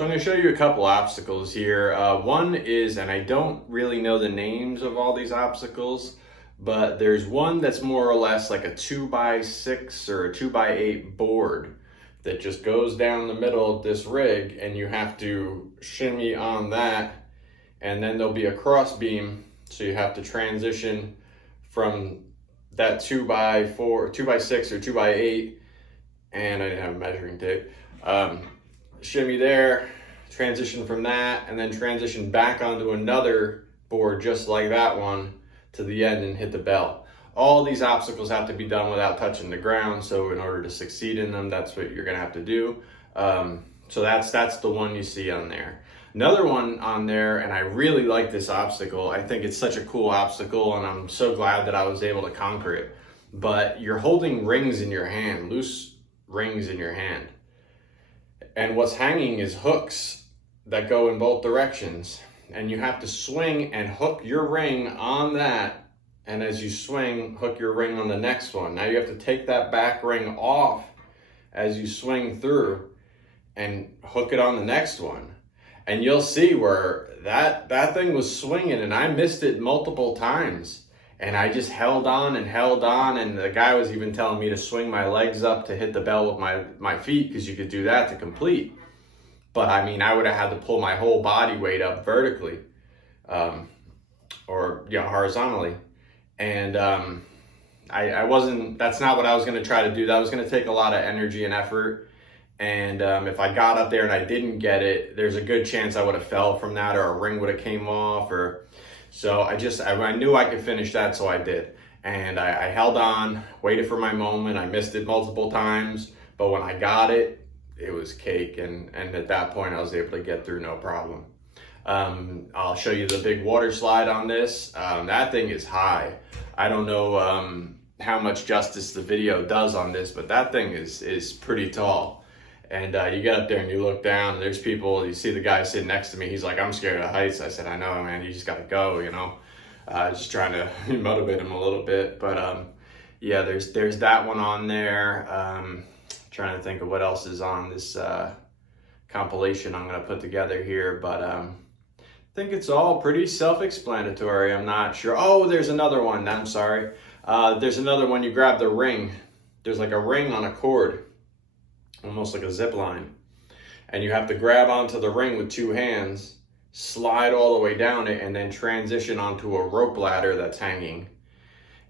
So I'm going to show you a couple obstacles here. One is, and I don't really know the names of all these obstacles, but there's one that's more or less like a 2x6 or a 2x8 board that just goes down the middle of this rig, and you have to shimmy on that, and then there'll be a cross beam, so you have to transition from that 2x4, 2x6 or 2x8, and I didn't have a measuring tape. Shimmy there, transition from that, and then transition back onto another board just like that one to the end and hit the bell. All these obstacles have to be done without touching the ground, so in order to succeed in them, that's what you're gonna have to do. So that's the one you see on there. Another one on there, and I really like this obstacle. I think it's such a cool obstacle, and I'm so glad that I was able to conquer it. But you're holding rings in your hand, loose rings in your hand. And what's hanging is hooks that go in both directions. And you have to swing and hook your ring on that. And as you swing, hook your ring on the next one. Now you have to take that back ring off as you swing through and hook it on the next one. And you'll see where that thing was swinging, and I missed it multiple times. And I just held on, and the guy was even telling me to swing my legs up to hit the bell with my feet, because you could do that to complete. But I mean, I would have had to pull my whole body weight up vertically, or horizontally. And I wasn't, that's not what I was gonna try to do. That was gonna take a lot of energy and effort. And if I got up there and I didn't get it, there's a good chance I would have fell from that, or a ring would have came off, so I knew I could finish that, so I did. And I held on, waited for my moment. I missed it multiple times, but when I got it, it was cake. And at that point, I was able to get through no problem. I'll show you the big water slide on this. That thing is high. I don't know how much justice the video does on this, but that thing is pretty tall. And you get up there and you look down, and there's people, you see the guy sitting next to me, he's like, "I'm scared of heights." I said, "I know, man, you just gotta go, just trying to motivate him a little bit." But yeah, there's that one on there. Trying to think of what else is on this compilation I'm gonna put together here, but I think it's all pretty self-explanatory. I'm not sure. Oh, there's another one, I'm sorry. There's another one, you grab the ring. There's like a ring on a cord, almost like a zip line, and you have to grab onto the ring with two hands, slide all the way down it, and then transition onto a rope ladder that's hanging,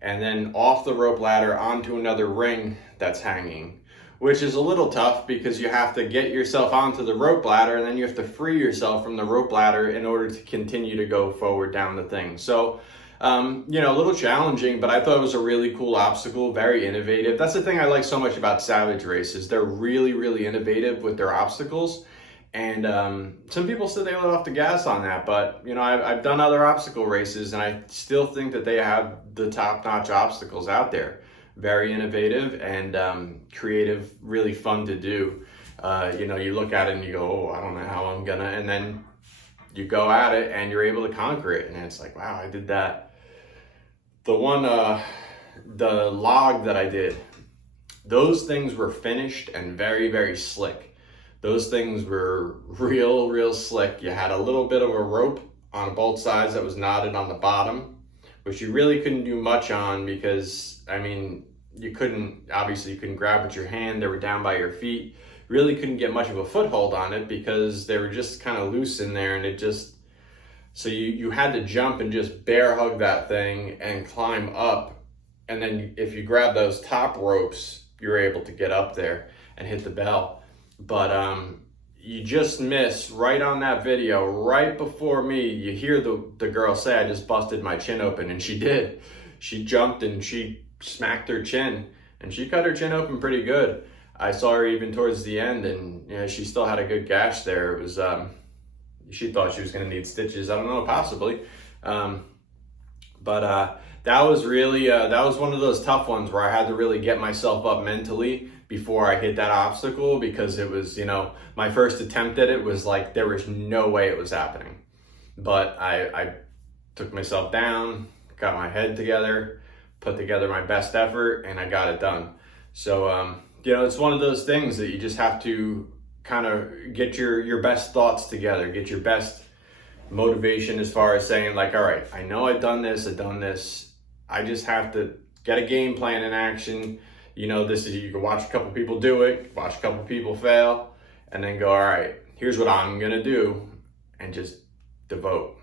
and then off the rope ladder onto another ring that's hanging, which is a little tough because you have to get yourself onto the rope ladder, and then you have to free yourself from the rope ladder in order to continue to go forward down the thing. So a little challenging, but I thought it was a really cool obstacle, very innovative. That's the thing I like so much about Savage races. They're really, really innovative with their obstacles. And some people said they let off the gas on that, but I've done other obstacle races, and I still think that they have the top-notch obstacles out there. Very innovative and creative, really fun to do. You look at it and you go, "Oh, I don't know how I'm gonna," and then you go at it and you're able to conquer it, and it's like, wow, I did that. The one, the log that I did, those things were finished and very, very slick. Those things were real, real slick. You had a little bit of a rope on both sides that was knotted on the bottom, which you really couldn't do much on because, you couldn't grab with your hand. They were down by your feet. Really couldn't get much of a foothold on it because they were just kind of loose in there, and so you had to jump and just bear hug that thing and climb up. And then if you grab those top ropes, you're able to get up there and hit the bell. But you just miss right on that video, right before me, you hear the girl say, "I just busted my chin open," and she did. She jumped and she smacked her chin, and she cut her chin open pretty good. I saw her even towards the end, and she still had a good gash there. It was she thought she was going to need stitches. I don't know, possibly. But that was really, that was one of those tough ones where I had to really get myself up mentally before I hit that obstacle, because it was, my first attempt at it was like, there was no way it was happening. But I took myself down, got my head together, put together my best effort, and I got it done. So, it's one of those things that you just have to kind of get your best thoughts together, get your best motivation as far as saying like, all right, I know I've done this, I just have to get a game plan in action. You know, this is, you can watch a couple people do it, watch a couple people fail, and then go, all right, here's what I'm gonna do, and just devote,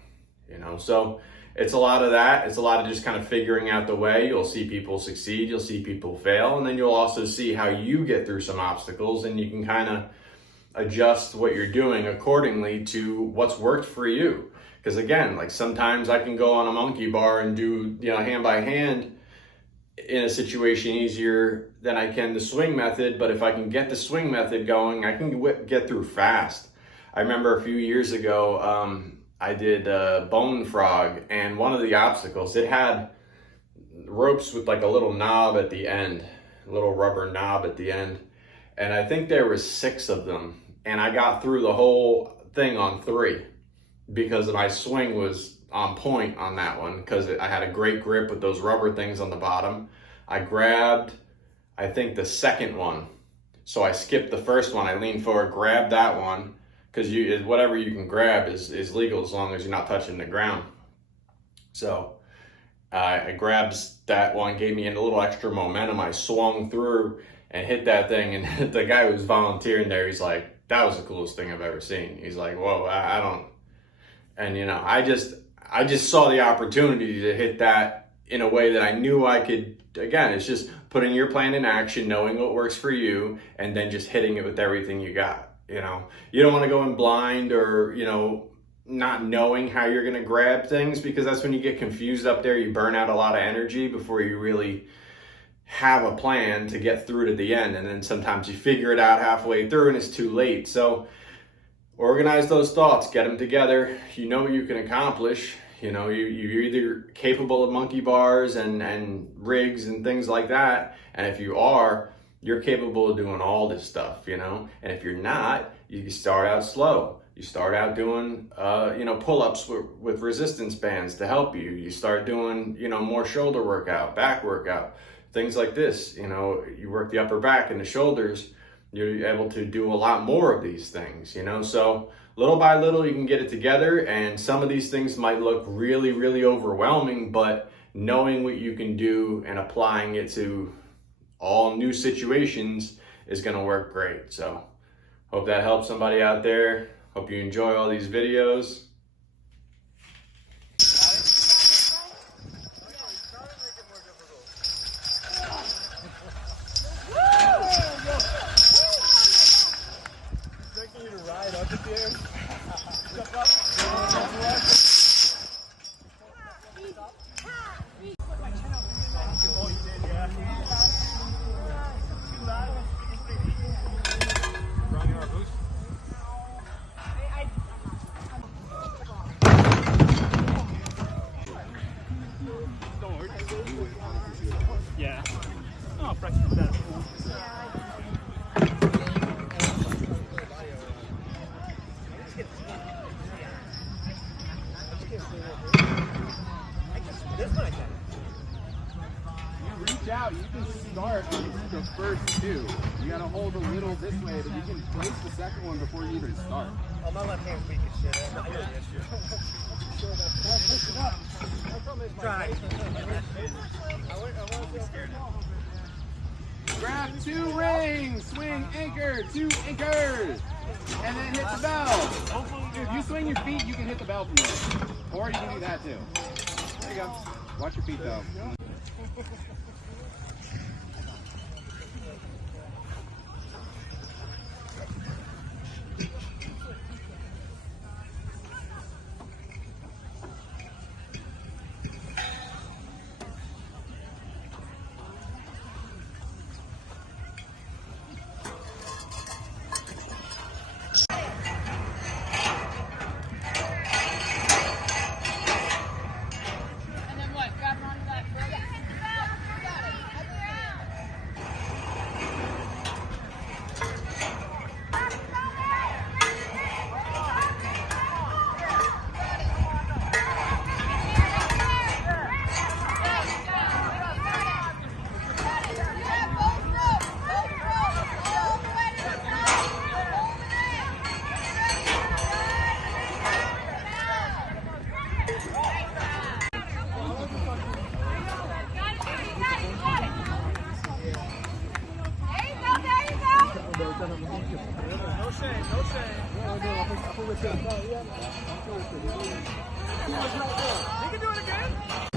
you know? So it's a lot of that. It's a lot of just kind of figuring out the way. You'll see people succeed, you'll see people fail, and then you'll also see how you get through some obstacles, and you can kind of adjust what you're doing accordingly to what's worked for you. Because again, like sometimes I can go on a monkey bar and do, you know, hand by hand in a situation easier than I can the swing method. But if I can get the swing method going, I can get through fast. I remember a few years ago, I did bone frog, and one of the obstacles, it had ropes with like a little knob at the end, a little rubber knob at the end. And I think there was 6 of them. And I got through the whole thing on 3 because my swing was on point on that one, because I had a great grip with those rubber things on the bottom. I grabbed, I think, the second one. So I skipped the first one. I leaned forward, grabbed that one, because whatever you can grab is legal as long as you're not touching the ground. So I grabbed that one, gave me a little extra momentum. I swung through and hit that thing, and the guy who was volunteering there, he's like, that was the coolest thing I've ever seen. He's like, whoa, I don't, and you know, I just saw the opportunity to hit that in a way that I knew I could. Again, it's just putting your plan in action, knowing what works for you, and then just hitting it with everything you got. You know, you don't want to go in blind, or, you know, not knowing how you're going to grab things, because that's when you get confused up there. You burn out a lot of energy before you really have a plan to get through to the end, and then sometimes you figure it out halfway through and it's too late. So organize those thoughts, get them together. You know what you can accomplish. You know, you're either capable of monkey bars and rigs and things like that, and if you are, you're capable of doing all this stuff, you know. And if you're not, you can start out slow. You start out doing, you know, pull-ups with resistance bands to help you. You start doing, you know, more shoulder workout, back workout, things like this. You know, you work the upper back and the shoulders, you're able to do a lot more of these things, you know. So little by little, you can get it together, and some of these things might look really, really overwhelming, but knowing what you can do and applying it to all new situations is going to work great. So hope that helps somebody out there. Hope you enjoy all these videos. Yeah. Oh, practice that. You reach out, you can start on the first 2. You gotta hold a little this way, but you can place the second one before you even start. Oh, my left hand's weak as shit. I know the issue. Try. Grab 2 rings, swing anchor, 2 anchors, and then hit the bell. If you swing your feet, you can hit the bell from there. Or you can do that too. There you go. Watch your feet though. No shame, no shame. You can do it again.